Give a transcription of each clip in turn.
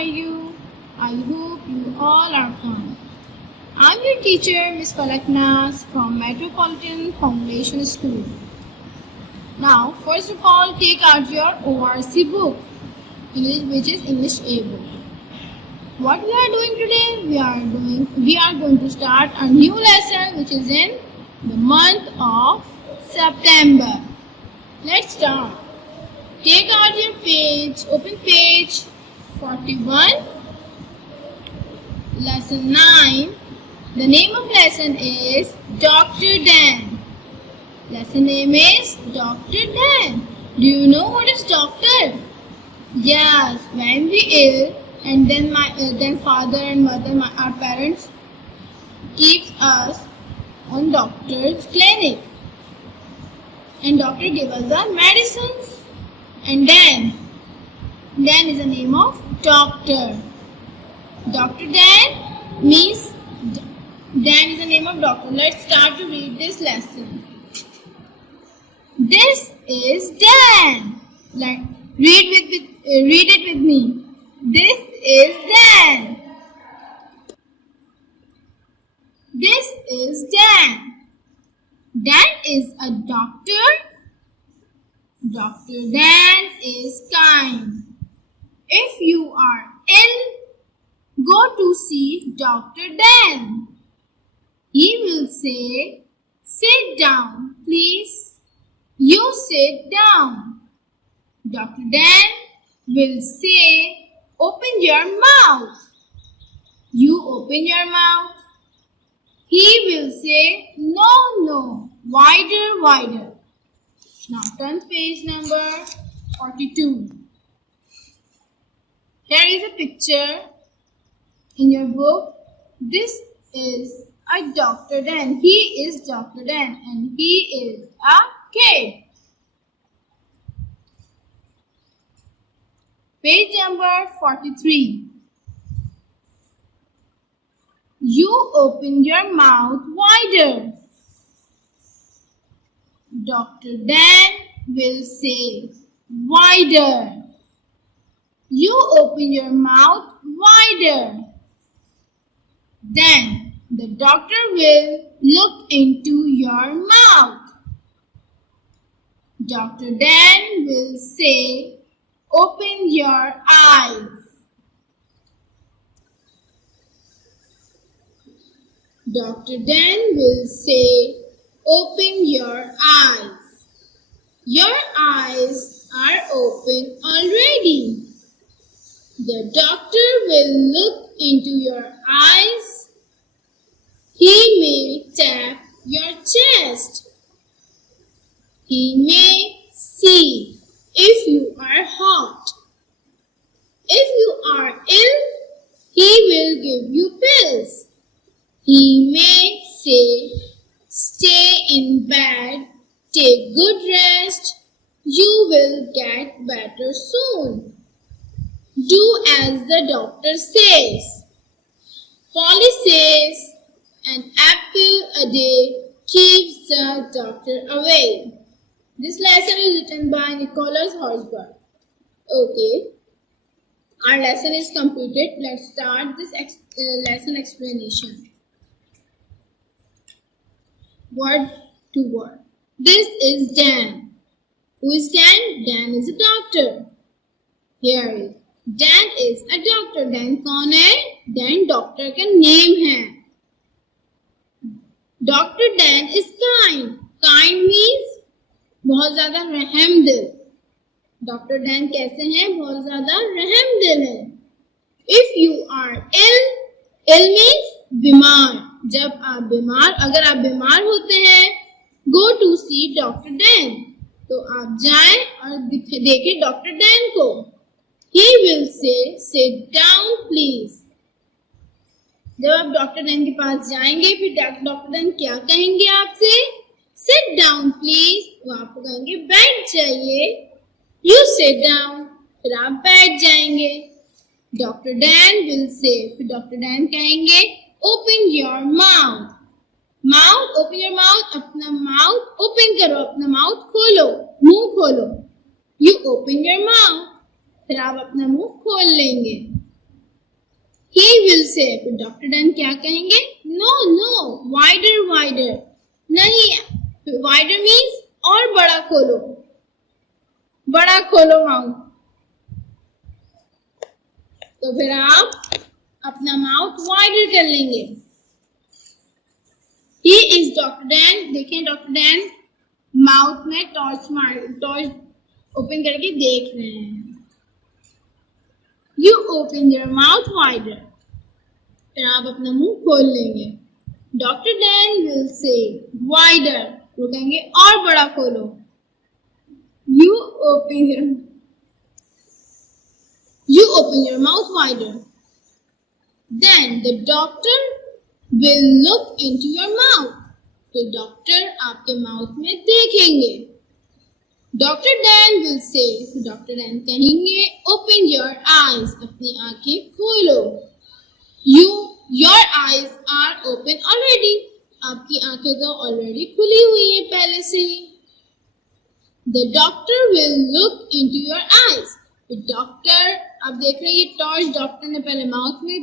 are you? I hope you all are fine. I'm your teacher, Miss Palaknas from Metropolitan Foundation School. Now, first of all, take out your ORC book, which is English A book. What we are doing today? We are going to start a new lesson, which is in the month of September. Let's start. Take out your page, open page 41, lesson 9. The name of lesson is Dr. Dan. Lesson name is Dr. Dan. Do you know what is doctor? Yes, when we ill and then father and mother, our parents, keeps us on doctor's clinic. And doctor give us the medicines. And Dan is the name of doctor. Dr. Dan means Dan is the name of doctor. Let's start to read this lesson. This is Dan. Read it with me. This is Dan. This is Dan. Dan is a doctor. Dr. Dan is kind. If you are ill, go to see Dr. Dan. He will say, "Sit down, please." You sit down. Dr. Dan will say, "Open your mouth." You open your mouth. He will say, No, wider, wider." Now turn page number 42. Here is a picture in your book. This is a Dr. Dan. He is Dr. Dan and he is a kid. Page number 43. You open your mouth wider. Dr. Dan will say, "Wider." You open your mouth wider. Then the doctor will look into your mouth. Dr. Dan will say, "Open your eyes." Dr. Dan will say, "Open your eyes." Your eyes are open already. The doctor will look into your eyes. He may tap your chest. He may see if you are hot. If you are ill, he will give you pills. He may say, "Stay in bed, take good rest. You will get better soon." Do as the doctor says. Polly says, "An apple a day keeps the doctor away." This lesson is written by Nicholas Horsburgh. Okay, our lesson is completed. Let's start this lesson explanation. Word to word. This is Dan. Who is Dan? Dan is a doctor. Here is Dan is a doctor. Dan कौन है? Dan doctor का name है. Dr. Dan is kind. Kind means बहुत ज्यादा रहम दिल. Dr. Dan कैसे हैं? बहुत ज्यादा रहम दिल है. If you are ill, ill means बीमार. अगर आप बीमार होते हैं, go to see Dr. Dan. तो आप जाएं और देखें डॉक्टर डैन को. He will say, "Sit down, please." जब आप डॉक्टर डैन के पास जाएंगे, फिर डॉक्टर डैन क्या कहेंगे आपसे? "Sit down, please." वो आपको कहेंगे बैठ जाइए. You sit down. फिर आप बैठ जाएंगे. डॉक्टर डैन will say, फिर डॉक्टर डैन कहेंगे "Open your mouth." Mouth, open your mouth. अपना mouth open करो, अपना mouth खोलो, मुंह खोलो. You open your mouth. फिर आप अपना मुंह खोल लेंगे. He will say, फिर डॉक्टर डैन क्या कहेंगे? No, no, wider, wider. नहीं, wider means और बड़ा खोलो, बड़ा खोलो माउथ। तो फिर आप अपना माउथ वाइडर कर लेंगे। He is डॉक्टर डैन, देखें डॉक्टर डैन माउथ में टॉर्च ओपन करके देख रहे हैं। You open your mouth wider. फिर आप अपना मुंह खोल लेंगे। Doctor Dan will say wider. वो कहेंगे और बड़ा खोलो। You open your mouth wider. Then the doctor will look into your mouth. फिर डॉक्टर आपके माउथ में देखेंगे। Doctor Dan will say, doctor Dan कहेंगे ओपन योर आईज, अपनी आंखें खोलो। Your eyes are open already, आपकी आंखें तो ऑलरेडी खुली हुई हैं पहले से ही। The doctor will look into your eyes, doctor, आप देख रहे हैं ये टॉर्च डॉक्टर ने पहले माउथ में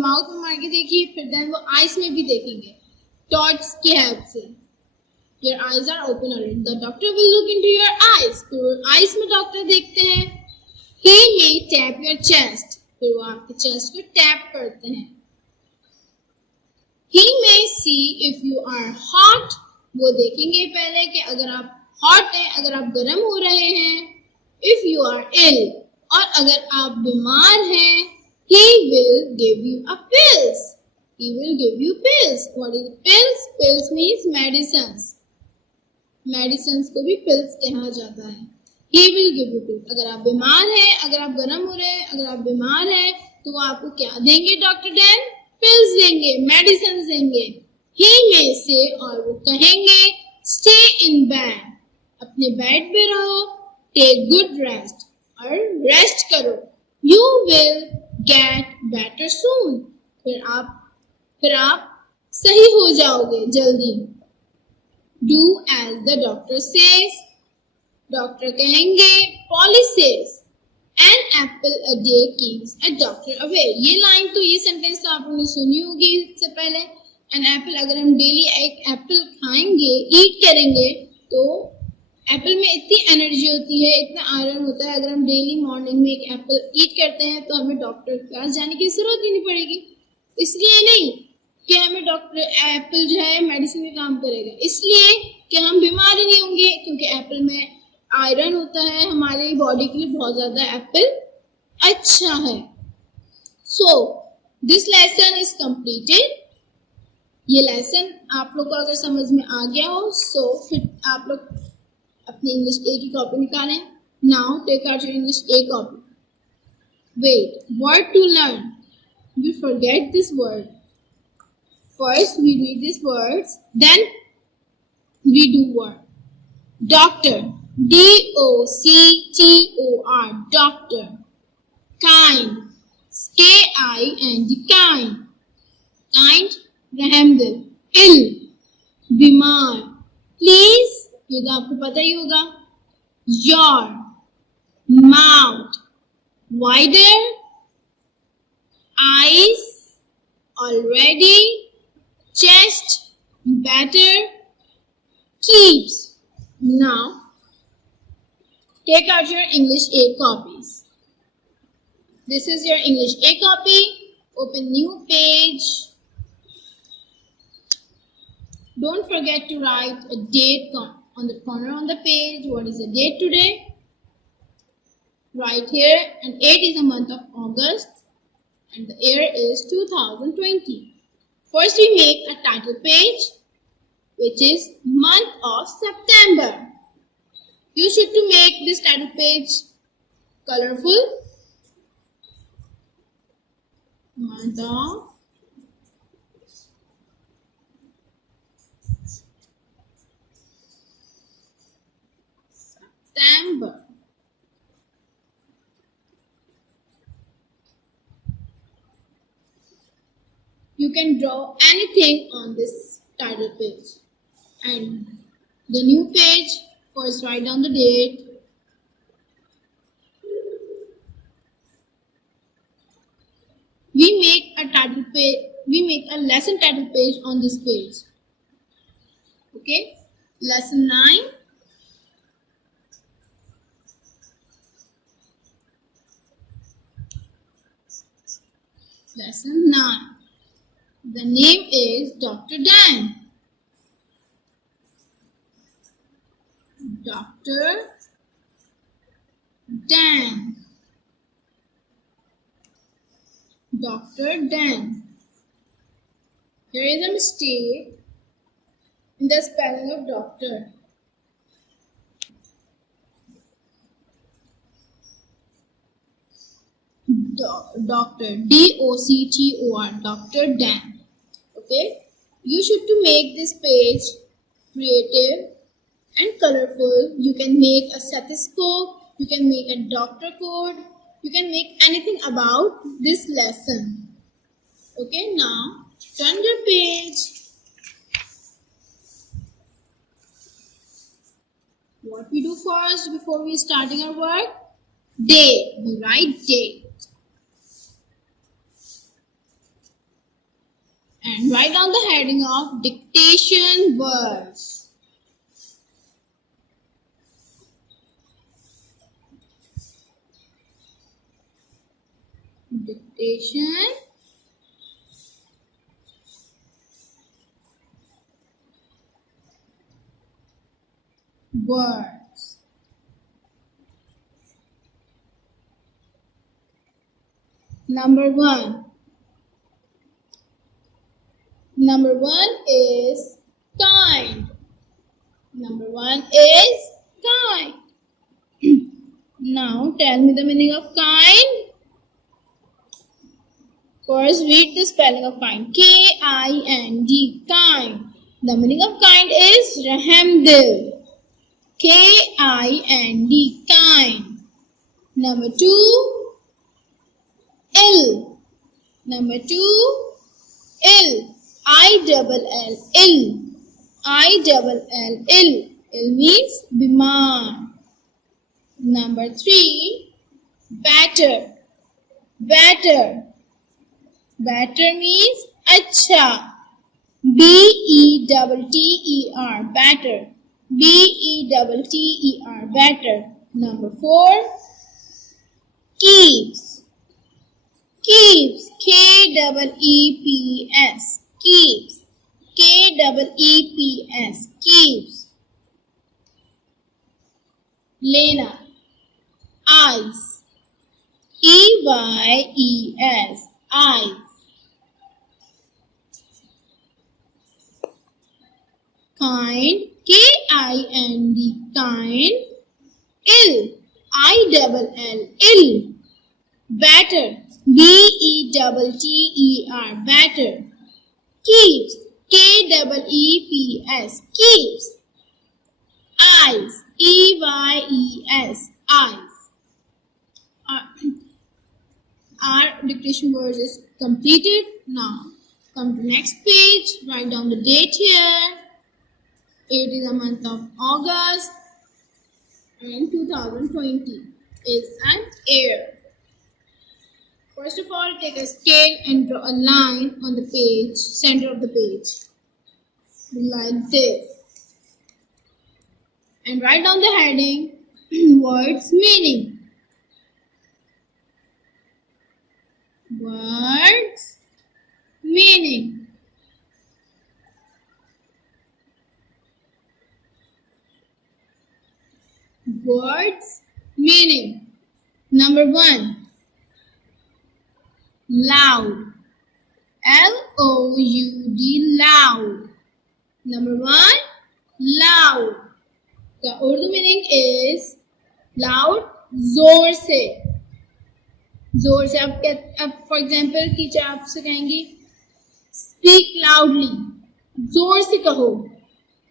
मार के देखी, फिर देन वो आईज में भी देखेंगे टॉर्च की हेल्प से। Your eyes are open already. The doctor will look into your eyes. फिर eyes में डॉक्टर देखते हैं। He may tap your chest. फिर वो आपके चेस्ट को टैप करते हैं। He may see if you are hot. वो देखेंगे पहले कि अगर आप hot हैं, अगर आप गर्म हो रहे हैं। If you are ill, और अगर आप बीमार हैं, He will give you a pills. He will give you pills. What is pills? Pills means medicines. Medicine को भी पिल्स कहा जाता है। He will give you pills. अगर आप बीमार हैं, अगर आप गर्म हो रहे हैं, अगर आप बीमार हैं, तो वो आपको क्या देंगे डॉक्टर डैन? पिल्स देंगे, मेडिसिन देंगे। He may say, और वो कहेंगे stay in bed, अपने बेड पे रहो, take good rest, और रेस्ट करो। You will get better soon. फिर आप सही हो जाओगे जल्दी। Do as the doctor says. Doctor कहेंगे, Polly says, an apple a day keeps a doctor away. ये लाइन तो ये सेंटेंस तो आप लोगों ने सुनी होगी इससे पहले। An apple, अगर हम डेली एक एप्पल खाएंगे, ईट करेंगे, तो एप्पल में इतनी एनर्जी होती है, इतना आयरन होता है। अगर हम डेली मॉर्निंग में एक एप्पल ईट करते हैं तो हमें डॉक्टर के पास जाने की जरूरत ही नहीं पड़ेगी। इसलिए नहीं कि हमें डॉक्टर एप्पल जो है मेडिसिन में काम करेगा, इसलिए कि हम बीमार ही नहीं होंगे, क्योंकि एप्पल में आयरन होता है, हमारी बॉडी के लिए बहुत ज्यादा एप्पल अच्छा है। So this lesson is completed. ये लेसन आप लोग को अगर समझ में आ गया हो, सो फिर आप लोग अपनी इंग्लिश ए की कॉपी निकालें। Now take out your English a copy. Wait, word to learn, you forget this word. First we read these words, then we do word. Doctor, D-O-C-T-O-R, doctor. Kind, K-I-N-D, kind. Kind, रहमदिल। Ill, बीमार। Please, ये तो आपको पता ही होगा। Your, mouth. Wider, eyes, already. Chest, better, keeps. Now, take out your English A copies. This is your English A copy. Open new page. Don't forget to write a date on the corner on the page. What is the date today? Right here. And 8 is the month of August. And the year is 2020. First we make a title page, which is month of September. You should to make this title page colorful. Month of September. You can draw anything on this title page. And the new page, first write down the date. we make a title page. We make a lesson title page on this page. Okay, lesson 9. Lesson 9. The name is Dr. Dan. Dr. Dan. Dr. Dan. Here is a mistake in the spelling of doctor. Doctor, D-O-C-T-O-R, Dr. Dan. Okay, you should to make this page creative and colorful. You can make a stethoscope, you can make a doctor code, you can make anything about this lesson. Okay, now turn your page. What we do first before we starting our work? Day. We write day. And write down the heading of dictation words. Dictation words. Number 1. Number 1 is kind. Number 1 is kind. Now tell me the meaning of kind. First read the spelling of kind. K-I-N-D, kind. The meaning of kind is rahmdil. K-I-N-D, kind. Number 2, ill. Number 2, ill. I-double-L, ill. I-double-L, ill. Ill means bimar. Number 3, better. Better. Better means अच्छा. B-E-T-T-E-R, better. B-E-T-T-E-R, better. Number 4, keeps. Keeps. K-E-E-P-S. Keeps. K-E-E-P-S. Keeps. Lena. Eyes. E-Y-E-S. Eyes. Kind. K-I-N-D. Kind. Ill. I-double-L. Ill. Better. B-E-T-T-E-R. Better. Keeps. K-E-E-P-S. Keeps. Eyes. E-Y-E-S. Eyes. Our dictation words is completed. Now come to next page. Write down the date here. It is a month of August and 2020 is an year. First of all, take a scale and draw a line on the page, center of the page, like this. And write down the heading, words meaning. Words meaning. Words meaning. Number 1, loud. L-O-U-D, loud. Number 1, loud. The Urdu meaning is loud, जोर से. जोर से आप for example teacher आपसे कहेंगी speak loudly. जोर से कहो,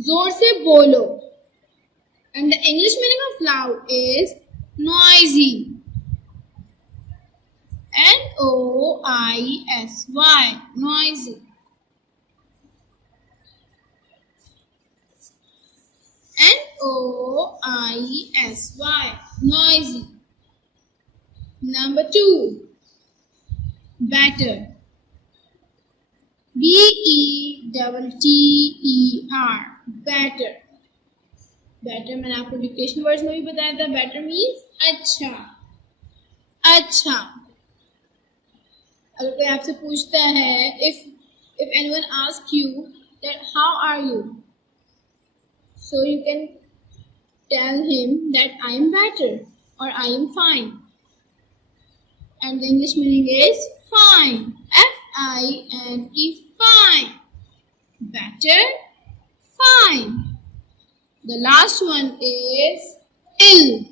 जोर से बोलो. And the English meaning of loud is noisy. N-O-I-S-Y, noisy. N-O-I-S-Y, noisy. Number 2, better. B-E-T-T-E-R, better. Better मैंने आपको डिक्टेशन वर्ड्स में भी बताया था. बेटर मीन्स अच्छा. अच्छा. अगर कोई आपसे पूछता है, if anyone asks you that how are you, so you can tell him that I am better or I am fine, and the English meaning is fine. F-I-N-E, fine. Better, fine. The last one is ill.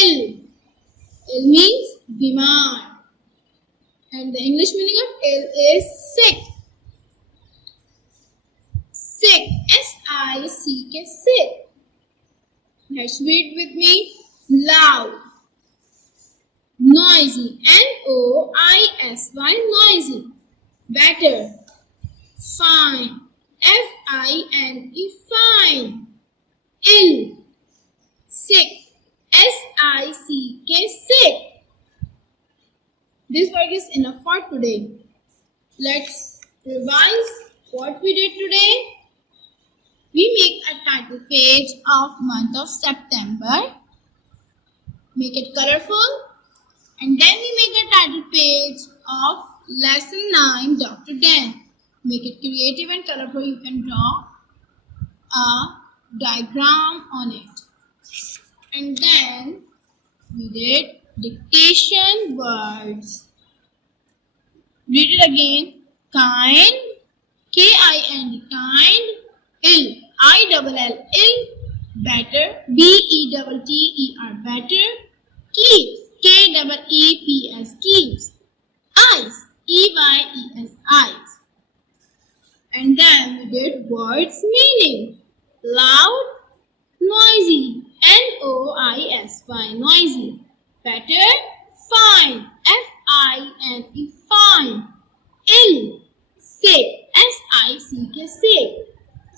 Ill. Ill means बीमार. And the English meaning of ill is sick. Sick. S-I-C-K, sick. Let's read with me. Loud. Noisy. N-O-I-S-Y, noisy. Better. Fine. F-I-N-E, fine. Ill. Sick. S-I-C-K, sick. This work is enough for today. Let's revise what we did today. We make a title page of month of September. Make it colorful. And then we make a title page of lesson 9, Dr. Dan. Make it creative and colorful. You can draw a diagram on it. And then we did dictation words. Read it again. Kind, K-I-N-D, kind. Ill, I-double-L, ill. Better, B-E-T-T-E-R, better. Keeps, K-E-E-P-S, keeps. Eyes, E-Y-E-S, eyes. And then we did words meaning. Loud, noisy, N-O-I-S-Y, noisy. Better, fine, F-I-N-E, fine. Ill, sick, S-I-C-K, sick.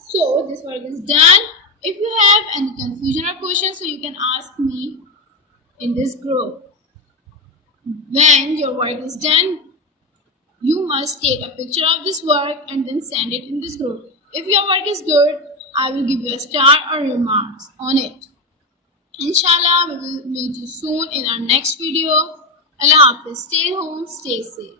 So this work is done. If you have any confusion or questions, so you can ask me in this group. When your work is done, you must take a picture of this work and then send it in this group. If your work is good, I will give you a star or remarks on it. Inshallah, we will meet you soon in our next video. Allah Hafiz. Stay home, stay safe.